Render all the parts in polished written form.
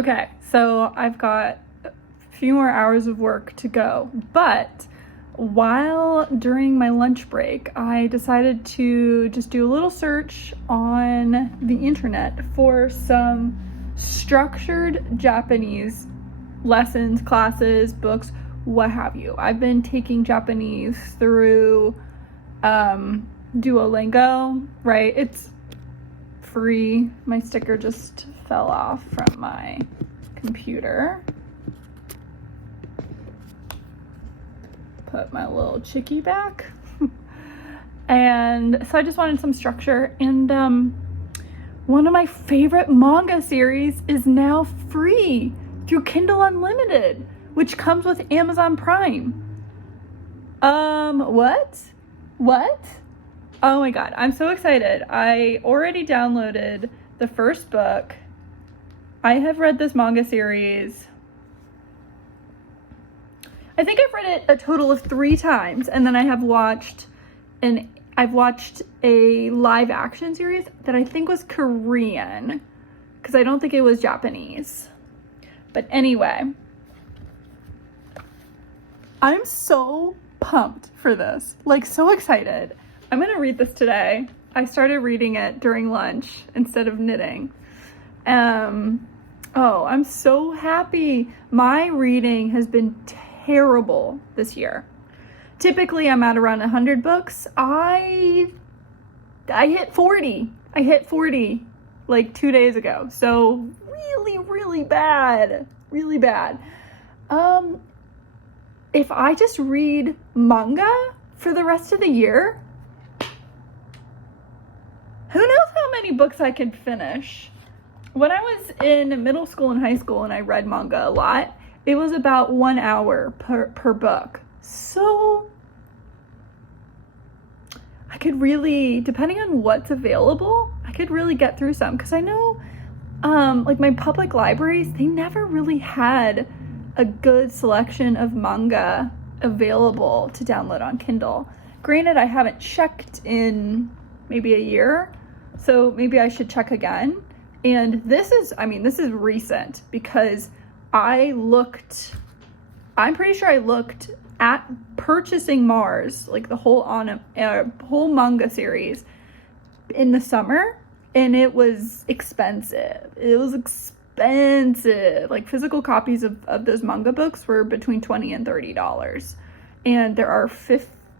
Okay, so I've got a few more hours of work to go, but during my lunch break, I decided to just do a little search on the internet for some structured Japanese lessons, classes, books, what have you. I've been taking Japanese through Duolingo, right? It's free. My sticker just fell off from my computer. Put my little chickie back. And so I just wanted some structure, and one of my favorite manga series is now free through Kindle Unlimited, which comes with Amazon Prime. What? Oh my god, I'm so excited. I already downloaded the first book. I have read this manga series. I think I've read it a total of 3 times, and then I've watched a live action series that I think was Korean, because I don't think it was Japanese. But anyway, I'm so pumped for this, like so excited. I'm gonna read this today. I started reading it during lunch instead of knitting. Oh, I'm so happy. My reading has been terrible this year. Typically, I'm at around 100 books. I hit 40. I hit 40 like 2 days ago. So really bad. Really bad. If I just read manga for the rest of the year, who knows how many books I could finish. When I was in middle school and high school and I read manga a lot, it was about 1 hour per book. So I could really, depending on what's available, I could really get through some. Because I know, like my public libraries, they never really had a good selection of manga available to download on Kindle. Granted, I haven't checked in maybe a year, so maybe I should check again. And this is recent, because I'm pretty sure I looked at purchasing Mars, like the whole manga series, in the summer, and it was expensive. Like physical copies of those manga books were between $20 and $30. And there are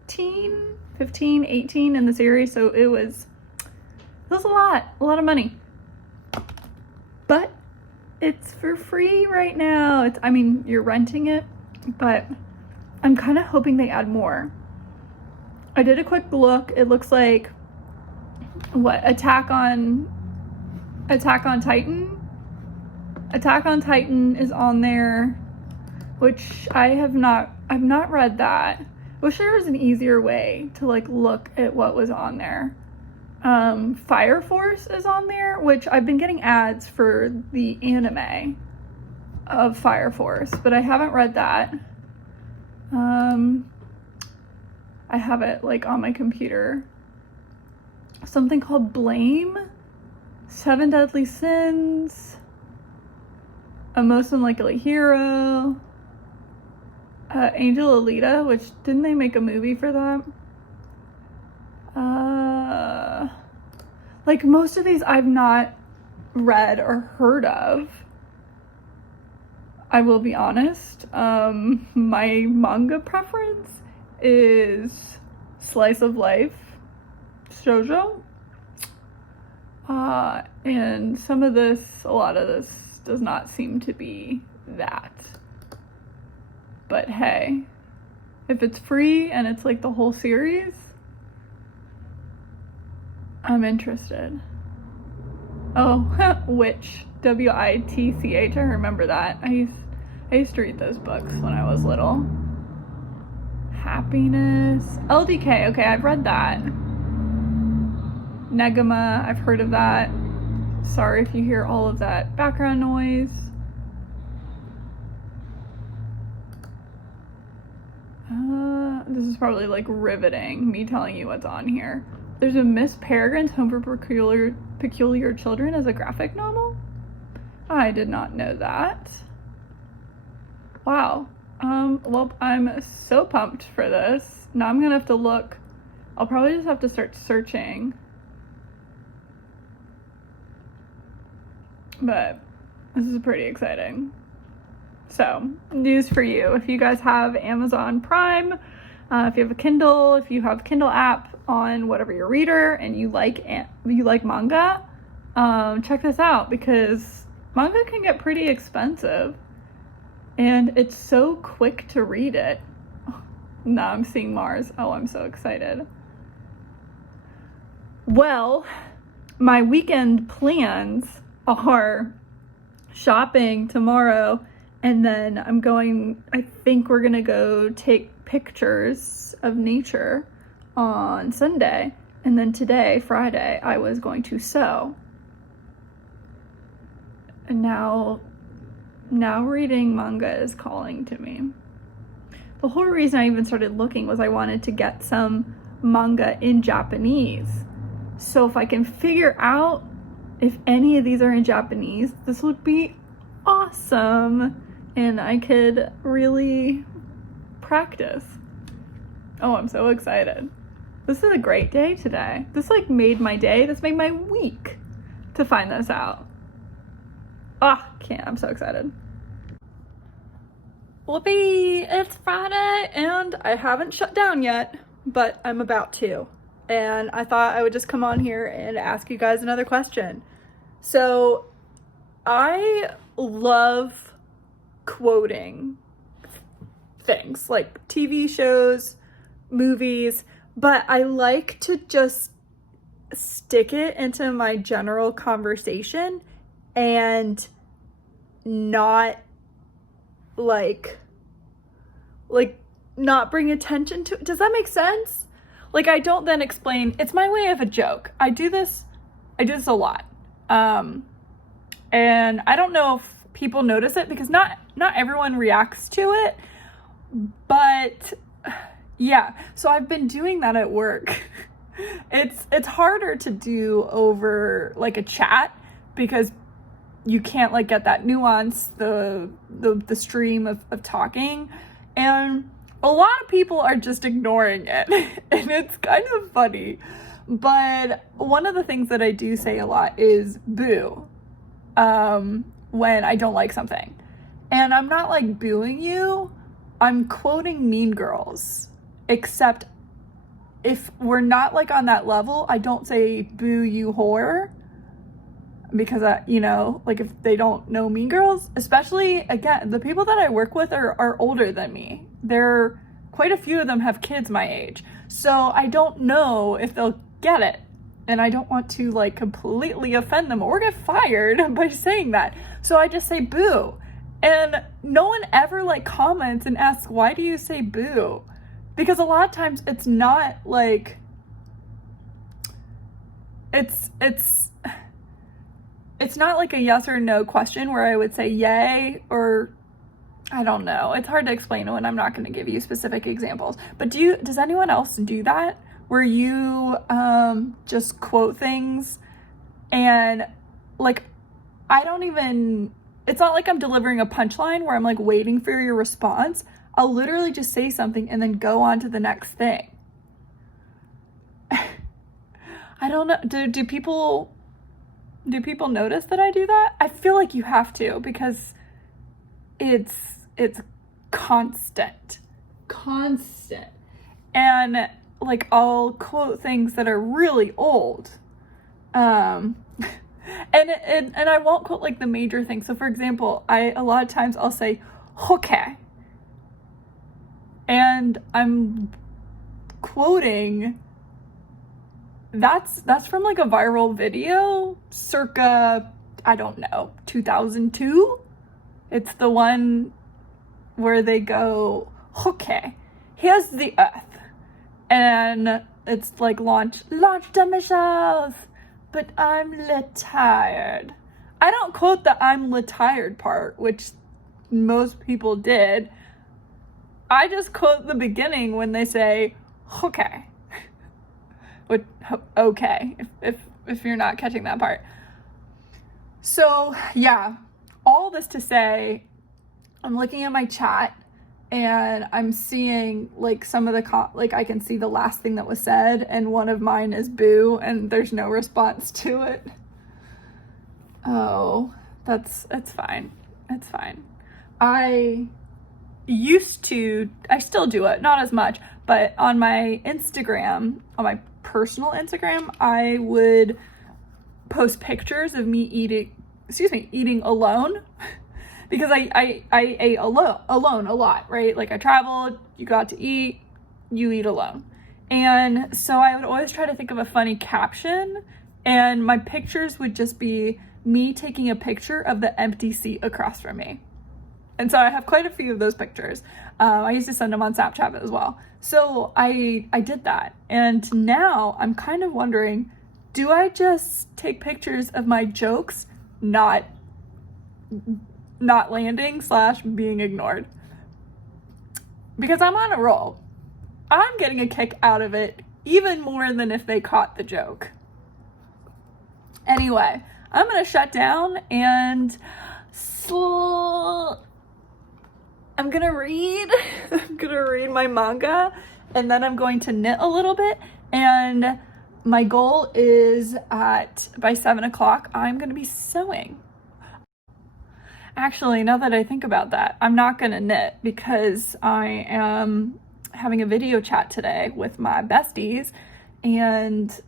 18 in the series, so it was a lot of money. But it's for free right now. You're renting it, but I'm kind of hoping they add more. I did a quick look. It looks like Attack on Titan. Attack on Titan is on there, which I've not read that. I wish there was an easier way to like look at what was on there. Fire Force is on there, which I've been getting ads for the anime of Fire Force, but I haven't read that. I have it like on my computer. Something called Blame, 7 Deadly Sins, A Most Unlikely Hero, Angel Alita, which didn't they make a movie for that? Like most of these I've not read or heard of. I will be honest. My manga preference is slice of life shoujo. And a lot of this does not seem to be that. But hey, if it's free and it's like the whole series, I'm interested. Oh, Witch. Witch. I remember that. I used to read those books when I was little. Happiness. LDK. Okay, I've read that. Negama. I've heard of that. Sorry if you hear all of that background noise. This is probably like riveting, me telling you what's on here. There's a Miss Peregrine's Home for Peculiar Children as a graphic novel. I did not know that. Wow. Well, I'm so pumped for this. Now I'm gonna have to look. I'll probably just have to start searching. But this is pretty exciting. So, news for you. If you guys have Amazon Prime, if you have a Kindle, if you have a Kindle app on whatever your reader and you like manga, check this out because manga can get pretty expensive and it's so quick to read it. Now I'm seeing Mars. Oh, I'm so excited. Well, my weekend plans are shopping tomorrow, and then I think we're gonna go take pictures of nature on Sunday, and then today, Friday, I was going to sew. And now reading manga is calling to me. The whole reason I even started looking was I wanted to get some manga in Japanese. So if I can figure out if any of these are in Japanese, this would be awesome. And I could really practice. Oh, I'm so excited. This is a great day today. This like made my day. This made my week to find this out. I'm so excited. Whoopee, it's Friday and I haven't shut down yet, but I'm about to. And I thought I would just come on here and ask you guys another question. So I love quoting things like TV shows, movies, but I like to just stick it into my general conversation and not like not bring attention to it. Does that make sense? Like I don't then explain, it's my way of a joke. I do this a lot. And I don't know if people notice it because not everyone reacts to it, but yeah, so I've been doing that at work. It's harder to do over like a chat because you can't like get that nuance, the stream of talking, and a lot of people are just ignoring it and it's kind of funny. But one of the things that I do say a lot is boo when I don't like something. And I'm not like booing you, I'm quoting Mean Girls. Except if we're not like on that level, I don't say boo you whore. Because, like if they don't know Mean Girls, especially, again, the people that I work with are older than me. Quite a few of them have kids my age. So I don't know if they'll get it. And I don't want to like completely offend them or get fired by saying that. So I just say boo. And no one ever like comments and asks, why do you say boo? Because a lot of times it's not like, it's not like a yes or no question where I would say yay or I don't know. It's hard to explain when I'm not going to give you specific examples. But does anyone else do that? Where you just quote things and like, it's not like I'm delivering a punchline where I'm like waiting for your response. I'll literally just say something and then go on to the next thing. I don't know. Do people notice that I do that? I feel like you have to because it's constant. And like I'll quote things that are really old. And I won't quote like the major things. So for example, a lot of times I'll say okay. And I'm quoting, that's from like a viral video circa, I don't know, 2002. It's the one where they go, okay, here's the earth. And it's like launch the missiles, but I'm tired. I don't quote the I'm tired part, which most people did. I just quote the beginning when they say, okay. Okay, if you're not catching that part. So, yeah, all this to say, I'm looking at my chat and I'm seeing like some of the like I can see the last thing that was said, and one of mine is boo, and there's no response to it. Oh, it's fine. It's fine. I still do it, not as much, but on my Instagram, on my personal Instagram, I would post pictures of me eating alone. Because I ate alone a lot, right? Like I traveled, you go out to eat, you eat alone. And so I would always try to think of a funny caption, and my pictures would just be me taking a picture of the empty seat across from me. And so I have quite a few of those pictures. I used to send them on Snapchat as well. So I did that. And now I'm kind of wondering, do I just take pictures of my jokes not landing / being ignored? Because I'm on a roll. I'm getting a kick out of it even more than if they caught the joke. Anyway, I'm gonna shut down and I'm gonna read my manga, and then I'm going to knit a little bit, and my goal is by 7 o'clock, I'm gonna be sewing. Actually, now that I think about that, I'm not gonna knit because I am having a video chat today with my besties, and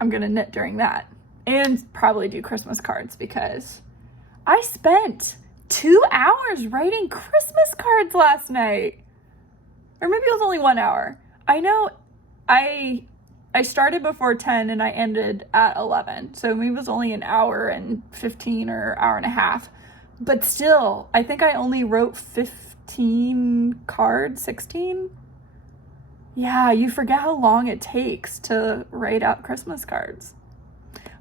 I'm gonna knit during that, and probably do Christmas cards because I spent 2 hours writing Christmas cards last night. Or maybe it was only 1 hour. I know I started before 10 and I ended at 11. So maybe it was only an hour and 15 or hour and a half. But still, I think I only wrote 15 cards, 16. Yeah, you forget how long it takes to write out Christmas cards.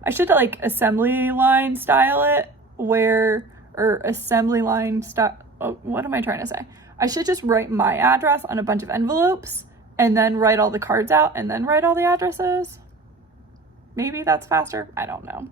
I should like assembly line style it what am I trying to say? I should just write my address on a bunch of envelopes and then write all the cards out and then write all the addresses. Maybe that's faster. I don't know.